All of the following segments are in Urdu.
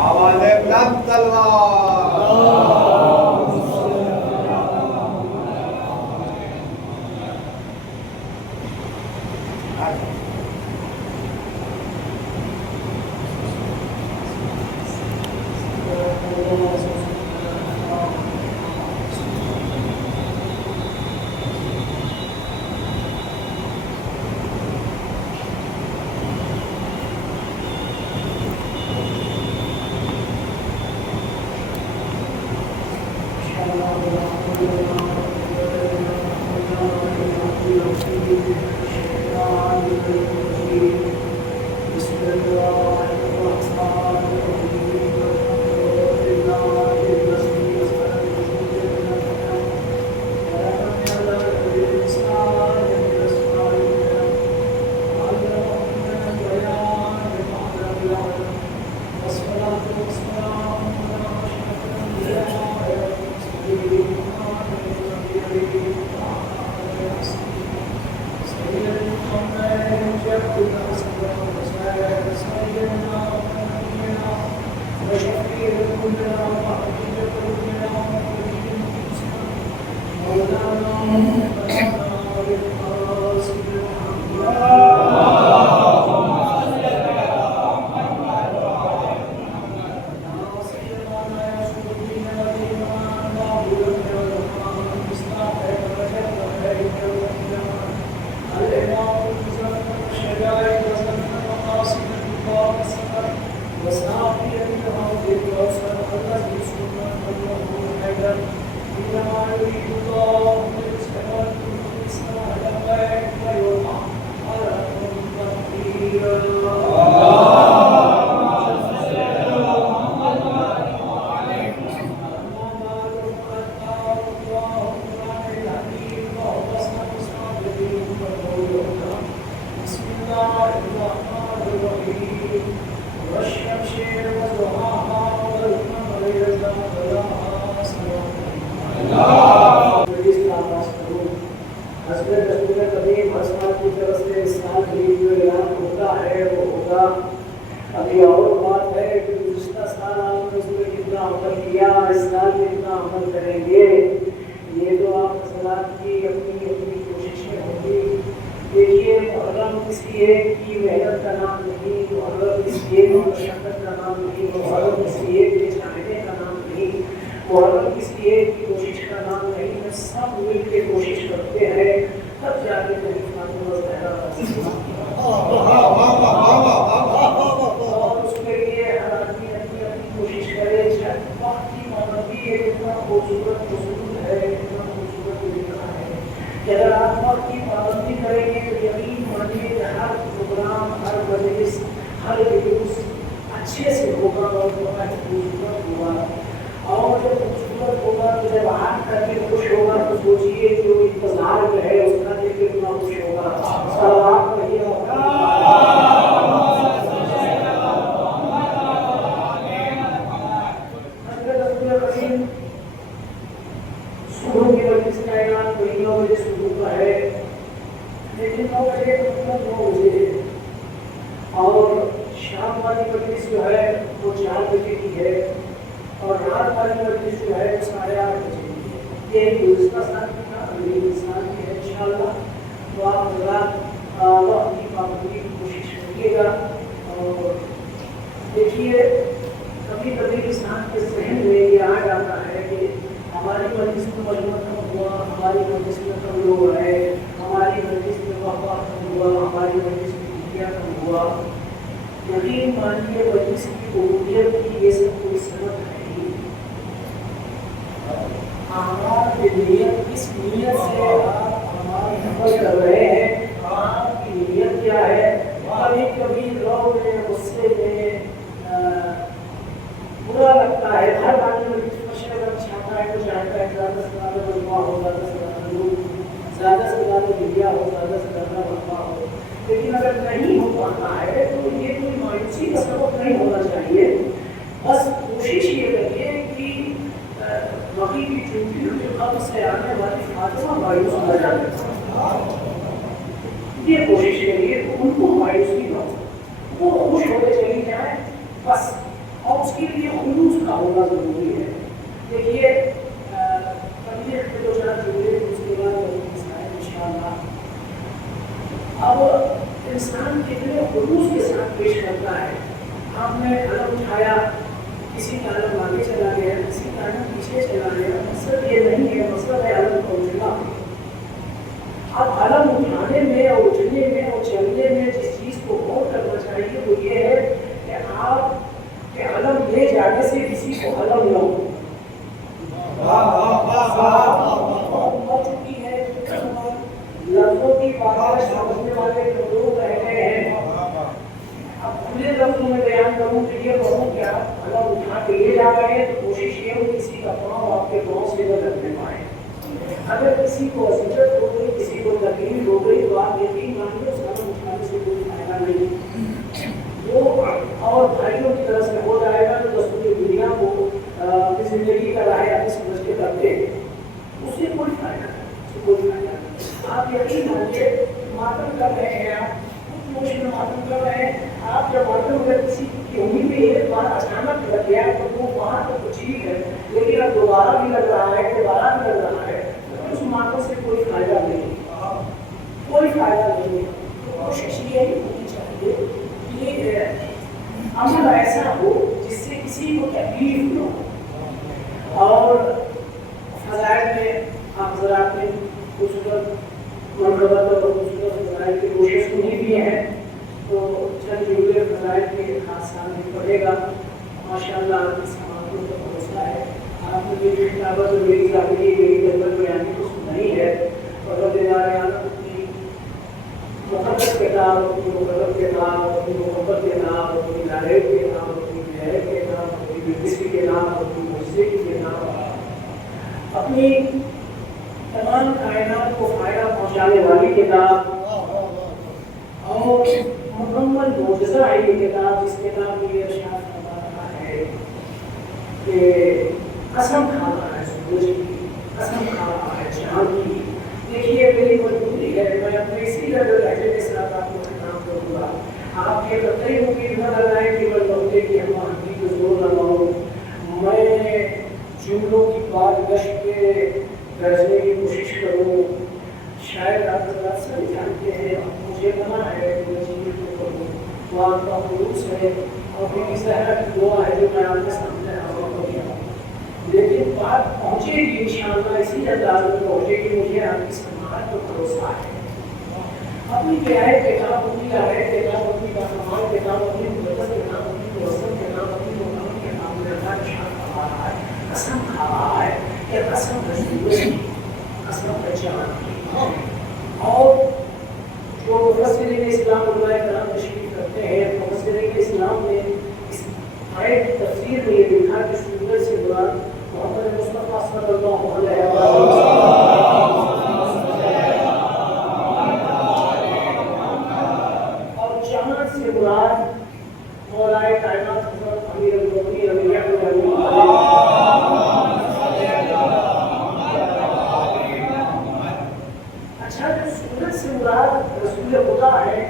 آواز بلند تلوار ابھی اور بات ہے کہ گزشتہ سال آپ نے اس میں کتنا عمل کیا، اس سال میں کتنا عمل کریں گے، یہ تو آپ حضرات کی اپنی اپنی کوششیں ہوں گی۔ دیکھیے محرم کسی ایک کی محنت کا نام نہیں، محرم کسی ایک مشقت کا نام نہیں، محرم کسی ایک کے چاہنے کا نام نہیں، محرم کسی ایک کی کوشش کا نام نہیں، ہم سب مل کے کوشش کرتے ہیں تب جا کے کہیں فاطمہ زہرا اور اس کے لیے ہر آدمی اپنی اپنی کوشش کرے۔ وقت کی پابندی ایک اتنا خوبصورت اصول ہے، اتنا خوبصورت طریقہ ہے کہ اگر آپ وقت کی پابندی کریں گے تو یقین مانیے کہ ہر پروگرام، ہر مجلس، ہر جلوس اچھے سے ہوگا اور بہت خوبصورت ہوگا۔ اور جب خوبصورت ہوگا تو جب آپ کر کے خوش ہوگا تو سوچیے جو انتظار جو ہے اس کا دیکھ کے اتنا خوش ہوگا۔ صلوات پڑھیے صبح کی مجلس کا اعلان کوئی 9 بجے شروع کا ہے، لیکن 9 بجے مطلب 9 بجے ہے، اور شام والی مجلس جو ہے وہ 4 بجے کی ہے، اور رات والی مجلس جو ہے وہ 8:30 بجے کی ہے۔ یہ گزشتہ سال کی تھا، اگلے سال کی ہے انشاءاللہ۔ تو آپ حضرات وقت کی پابندی کی کوشش کریے گا۔ اور دیکھیے کبھی کبھی انسان کے ذہن میں یہ آ جاتا ہے کہ ہماری مجلس میں مجموعہ کم ہوا، ہماری مجلس میں کم لوگ آئے، ہماری مجلس میں وقفہ کم ہوا، ہماری مجلس میں دنیا کم ہوا۔ یقین مانیے مجلس کی قبولیت کی یہ سب کوئی سبب ہے ہی۔ آپ کی نیت، کس نیت سے آپ ہماری عمل کر رہے ہیں، آپ کی نیت کیا ہے؟ کبھی کبھی لوگ غصے میں برا لگتا ہے، ہر بات میں چھاتا ہے تو چاہتا ہے زیادہ سے زیادہ مجموعہ ہو، زیادہ سے زیادہ لوگ، زیادہ سے زیادہ میڈیا ہو، زیادہ سے زیادہ وقفہ ہو، لیکن اگر نہیں ہو پاتا ہے تو یہ کوئی مایوسی کا سبب نہیں ہونا چاہیے۔ بس کوشش یہ کریے کہ باقی کی چونٹیوں کے قبل سے آنے والی فاطمہ مایوس نہ جائے، یہ کوشش کریے کہ ان کو مایوسی نہ ہو، وہ خوش ہوتے چلی جائیں، بس اور اس کے لیے خلوص کا ہونا ضروری ہے. دیکھیے تبلیغ کے جو چند جملے اس کے بعد انشاءاللہ. اب انسان کتنے خلوص کے ساتھ پیش کرتا ہے. آپ نے قلم اٹھایا, کسی کا علم آگے چلا گیا, کسی کا علم پیچھے چلا گیا. مقصد یہ نہیں ہے, مقصد ہے علم پہنچنا. اب علم اٹھانے میں اور اٹھنے میں اور چلنے میں جس چیز کو غور کرنا چاہیے وہ یہ ہے کہ آپ کے علم لے جانے سے کسی کو علم نہ ہو. مر چکی ہے لفظوں کی بات سمجھنے والے لوگ رہ گئے ہیں. اب کھلے لفظوں میں بیان کروں کہ یہ بہت کیا علم اٹھا کے لے جا رہے ہیں تو کوشش یہ ہو کسی کا پاؤں آپ کے پاؤں سے نہ لگنے پائے. اگر کسی کو اذیت ہو گئی, کسی کو تکلیف ہو گئی تو آپ یقین مانیے اس قدم اٹھانے سے کوئی فائدہ نہیں. وہ اور بھائیوں کی طرف سے ہو جائے گا جو دستور دنیا کو اپنی زندگی کا راہ آگے سمجھ کے کرتے ہیں, اس سے کوئی فائدہ نہیں. آپ یقین مانیے ماتم کر رہے ہیں, آپ کچھ مشکل ماتم کر رہے ہیں. آپ جب ماتم اگر کسی کی انہیں پہ ایک بار اچانک لگ گیا تو وہ وہاں تو ٹھیک ہے, لیکن اب دوبارہ بھی لگ رہا ہے, دوبارہ بھی لگ رہا ہے, اس ماتم سے کوئی فائدہ نہیں, کوئی فائدہ نہیں. کوشش یہ ہونی چاہیے کہ عمل ایسا ہو جس سے کسی کو تکلیف نہ ہو. اور فضائل میں آپ ذرا اپنے خوبصورت مرتبت اور خوبصورت فضائل کی کوشش سنی بھی ہے تو چند جملے فضائل کے خاص سامنے پڑے گا. ماشاء اللہ آپ کی سماعتوں کا بھروسہ ہے. آپ نے میری کتابت اور میری ظاہری میری جنگل بیانی کو سنائی ہے اور اپنی مقدس کتاب, اپنی مقدس کتاب, اپنی محبت کے نام, اپنی لڑائی کے نام, اپنی محنت کے نام, اپنی بزنس کے نام, اپنی موسیقی کے نام, اپنی تمام کائنات کو فائدہ پہنچانے والی کتاب اور مکمل معجزہ ہے یہ کتاب, جس کتاب میں یہ ارشاد فرما رہا ہے کہ قسم کھا رہا ہے سورج کی, قسم کھا رہا ہے چاند کی. دیکھیے میری مجبوری ہے, میں اپنے اسی لہجے کے ساتھ آپ کو خطاب کروں گا. آپ یہ قطعی امید نہ لگائیں کہ میں لوٹے کی ہم آہنگی کو زور لگاؤں. میں جملوں کی بات گشت کے گرجنے کی کوشش کروں. شاید آپ حضرات سب جانتے ہیں مجھے منع ہے کہ میں چیزیں کو کروں. وہ آپ کا خلوص ہے اور میری زہرا کی دعا ہے جو میں آپ کے سامنے حاضر ہو گیا. لیکن بات پہنچے گی انشاءاللہ, اسی انداز میں پہنچے گی. مجھے آپ کی سماعت پر بھروسہ ہے. اپنی رعایت کے نام, اپنی رعایت کے نام, اپنی کارنامات کے نام, اپنی مدد کے نام, اپنی وسط کے نام, اپنی مقام کے نام میں اللہ ارشاد کھا رہا ہے, قسم کھا رہا ہے کہ قسم رسول کی, قسم پہچان کی. اور جو مفسرین اسلام علماء کرام تشریف کرتے ہیں, مفسرین اسلام نے اس آیت کی تفسیر میں یہ لکھا کہ سورج سے مراد محمد مصطفیٰ صلی اللہ علیہ وسلم اور چاند سے مراد مولائے کائنات حضرت امیر المؤمنین امیر اچھا, جو سورج سے مراد رسول خدا ہے,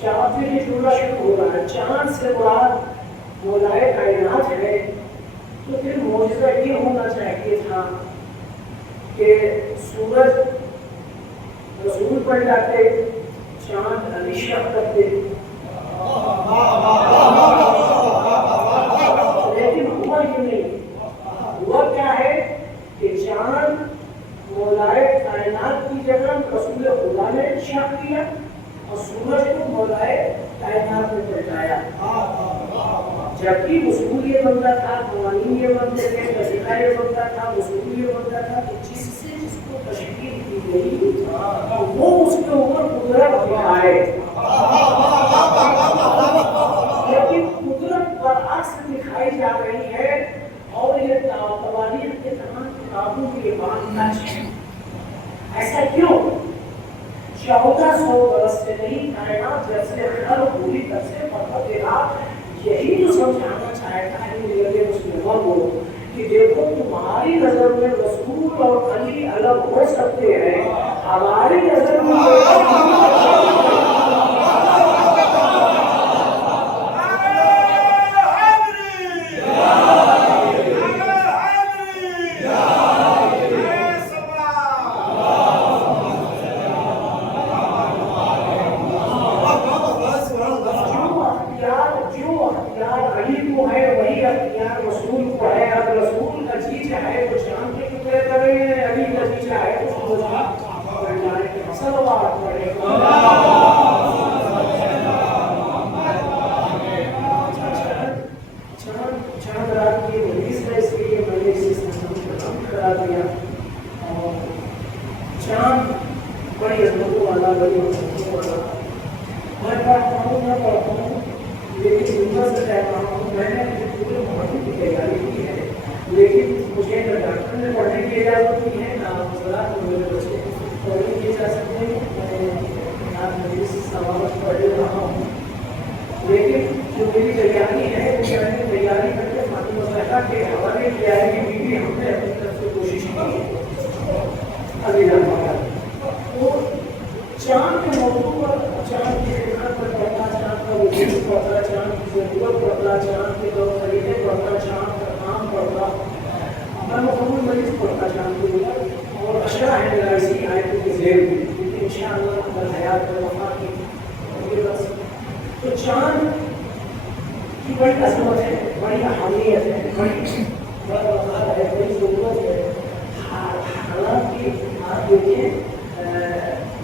چاند سے یہ جملہ شروع ہو رہا ہے, چاند سے مراد مولائے کائنات ہے, تو پھر معجزہ یہ ہونا چاہیے تھا کہ سورج رسول بن جاتے, چاند علی شاہ کرتے. لیکن ہوا یہ نہیں. ہوا کیا ہے کہ چاند مولائے کائنات کی جگہ رسول خدا نے شاہ کیا اور سورج کو مولائے کائنات میں پہنچایا. جبکہ اصول یہ بنتا تھا, قوانین یہ بنتے تھے, طریقہ یہ بنتا تھا, اصول یہ بنتا تھا کہ جس سے جس کو تشکیل کی گئی وہ اس کے اوپر قدرت دکھائے. لیکن قدرت برعکس دکھائی جا رہی ہے اور یہ قوانین کے تمام کتابوں کی بات سچ ہے. ایسا کیوں؟ 1400 برس سے نہیں, کائنات جب سے خلق ہوئی تب سے پروردگار یہی تو سمجھانا چاہتا ہے ملت مسلموں کو کہ دیکھو تمہاری نظر میں رسول اور علی الگ ہو سکتے ہیں, ہماری نظر میں میں نے پورے محرم کی تیاری کی ہے، لیکن مجھے نہ ڈاکٹر نے پڑھنے کی اجازت دی ہے، نہ حضرات میرے بچے پڑھنے کی اجازت دی ہے، میں مجلس ثوابت پڑھ رہا ہوں، لیکن جو میری تیاری ہے وہ میں نے تیاری کر کے فاطمہ زہرا کے حوالے کیا ہے کہ بیوی ہم نے اپنی طرف سے کوشش کی ہے ابھی تو چاند کے موضوع پر، چاند کی خدمت پر پڑھنا، چاند کا وجود پڑھنا، چاند کی ضرورت پڑھنا، چاند کے طور طریقے پڑھنا، چاند کا کام پڑھنا، میں مکمل مریض پڑھنا چاند کے اوپر، اور اشرا ہے میرا اسی آیت کے ذیل میں، کیونکہ ان شاء اللہ اگر حیات میں وفا کی بس تو چاند کی بڑی عظمت ہے، بڑی اہمیت ہے، بڑا وقار ہے، بڑی ضرورت ہے، حالانکہ آپ دیکھیں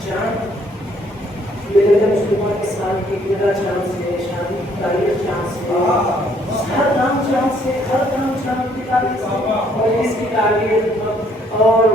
چاند ملت مسلمان کے سال کی ابتدا چاند سے، شادی کی تاریخ چاند سے، ہر کام چاند سے، ہر کام چاند کی تاریخ سے، اور اس کی تعلیم اور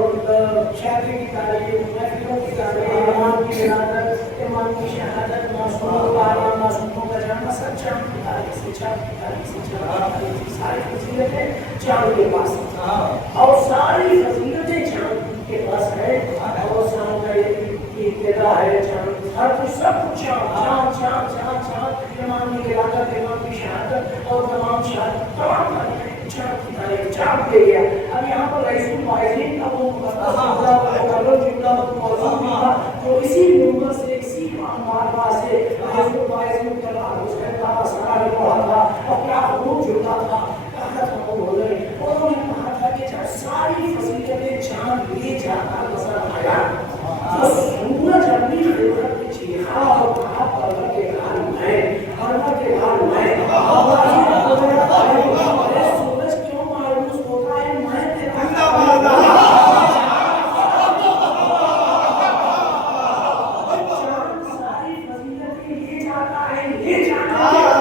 شادی کی تعلیم، محفلوں کی تعلیم، امام کی ولادت، امام کی شہادت، معصوموں کا آنا، معصوموں کا جانا، سب چاند کی تاریخ سے، چاند کی تاریخ سے، چاند کی تاریخ سے، ساری فضیلتیں چاند کے پاس ہیں، اور ساری فضیلتیں چاند کے پاس ہے، اور چاند کا یہ ابتدا ہے، چاند ہر کچھ سب کچھ چاند چاند چاند چاند چاند، امام کی ولادت، امام کی شہادت اور تمام شہادت، تمام تاریخیں چاند کی تاریخ، چاند دے گیا۔ اب یہاں پر رئیس المعاہدین کا وہ جملہ موضوع بھی تھا، تو اسی نمبر سے، اسی مارکا سے رئیس المعاہدین کا حسین کا سارا پڑھا تھا، اور کیا خوب جملہ تھا، کہا تھا انہوں نے، انہوں نے کہا تھا کہ جب ساری فضیلتیں چاند لے جاتا نظر آیا تو سورج اپنی خدمت میں چیخا اور کہا اللہ کے گھر میں، اللہ کے گھر میں، سورج کیوں مایوس ہوتا ہے، میں تیرا ساری فضیلتیں لے جاتا ہے، لے جاتا ہے،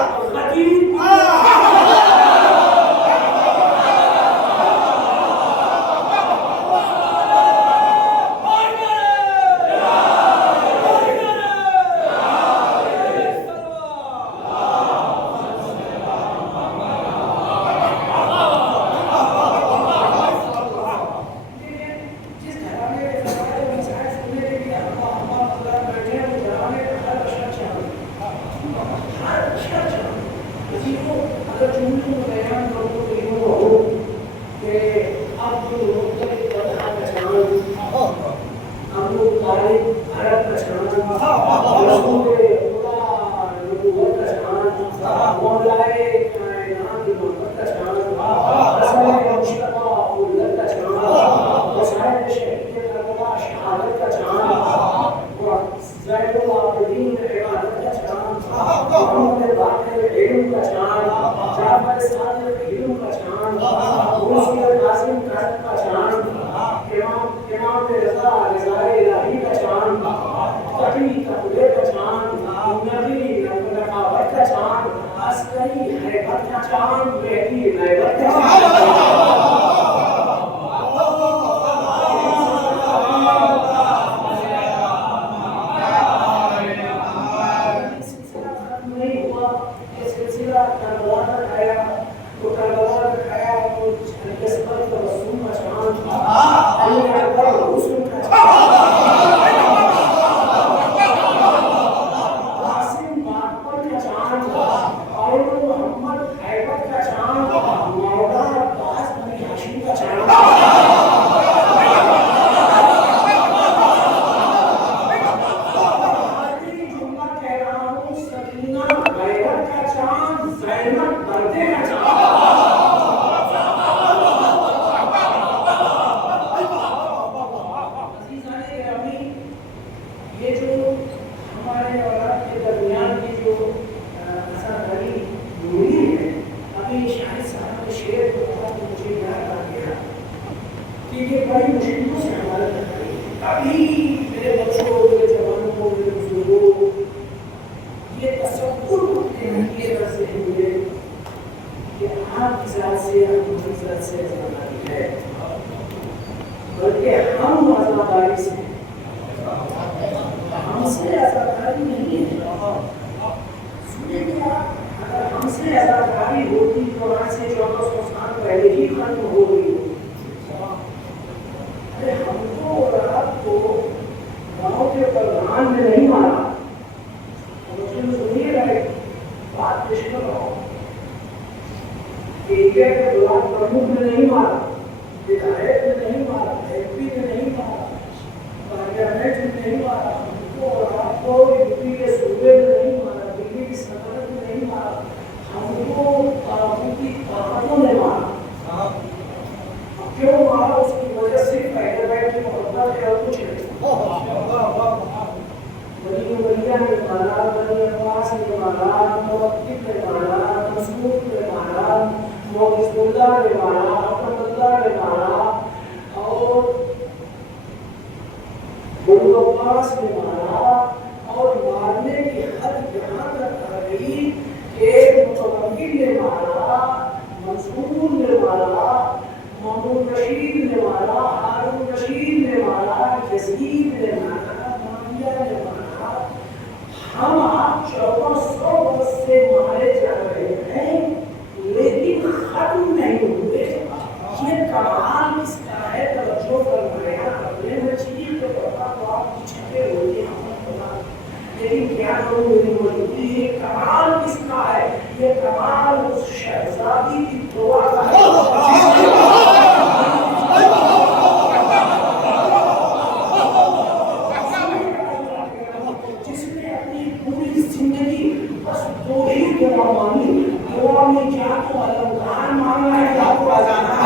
ہم سے ازاداری ہوتی ختم ہو گئی ہو. ارے ہم کو رات کو گاؤں کے پردھان نے نہیں مارا, سنیے گا بات پیش کر رہا ہوں. ایریا کے بلاک پرمکھ نے نہیں مارا, ودھایک نے نہیں مارا, ایم پی نے نہیں مارا, پارلیمنٹ نے نہیں مارا, ہم کو اور آپ کو یو پی کے صوبے میں نہیں مارا, دلی کی سلطنت میں نہیں مارا, ہم کو ان کی طاقتوں نے مارا. کیوں مارا؟ اس کی وجہ صرف حیدرآباد کی محبت ہے اور کچھ نہیں. بنی امیہ نے مارا, بنی عباس نے مارا, موقف نے مارا, مسعود نے مارا, حزب اللہ نے مارا, احمد اللہ نے مارا, اور بنی عباس نے مارا. اور مارنے کی حد یہاں تک آ گئی کہ متوکل نے مارا, منصور نے مارا, محمود رشید نے مارا, ہارون رشید نے مارا, یزید نے مارا, معاویہ نے مارا. ہم آپ 1400 برس سے مارے جا رہے ہیں لیکن ختم نہیں ہوئے. یہ کمال کس کا ہے؟ توجہ فرمایا. اپنے مچھلی کے پتا تو آپ کی چھپے ہوتے ہیں, لیکن کیا کروں میری موجودگی. یہ کمال کس کا ہے؟ یہ کمال اس شہزادی کی دعا کا ہے جس نے اپنی پوری زندگی بس دو ہی دعا مانگی. دعا میں کیا تو الانکار مانگنا ہے, کیا تو آزانا ہے.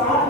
7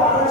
5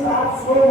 700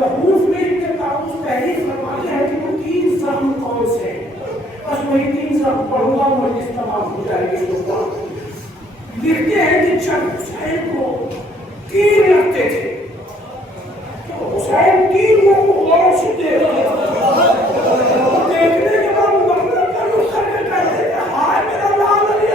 لحوف میں ابن طاووس پہلے فرماتے ہیں کہ وہ 3 زخم کون سے ہیں، بس وہی 3 زخم پڑھوں گا مجلس تمام ہو جائے گی. اس کو لکھتے ہیں کہ جب حسین کو تیر لگتے تھے تو حسین تیر کو غور سے دیکھتے دیکھنے کے بعد مقتل کا رخ کر کے کہتے تھے ہائے میرا لال علی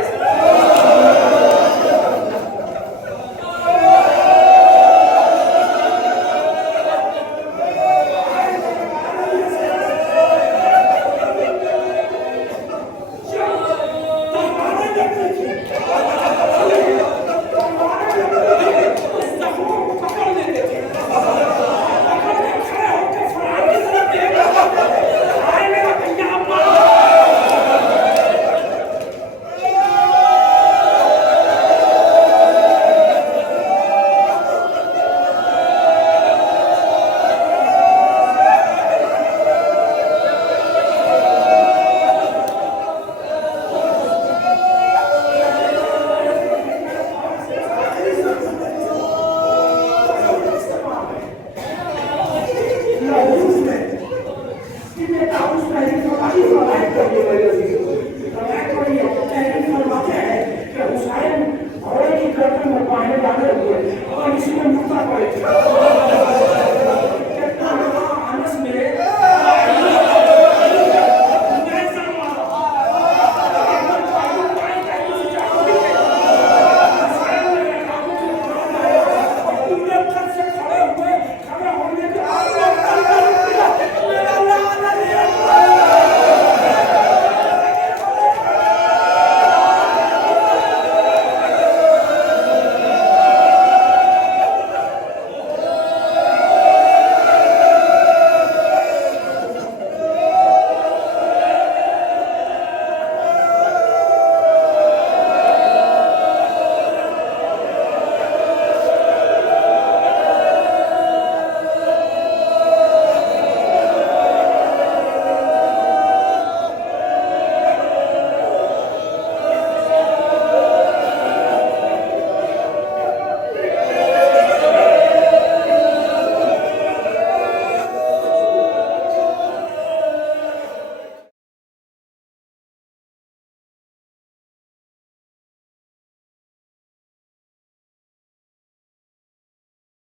اور اسی میں مردہ پڑے تھے.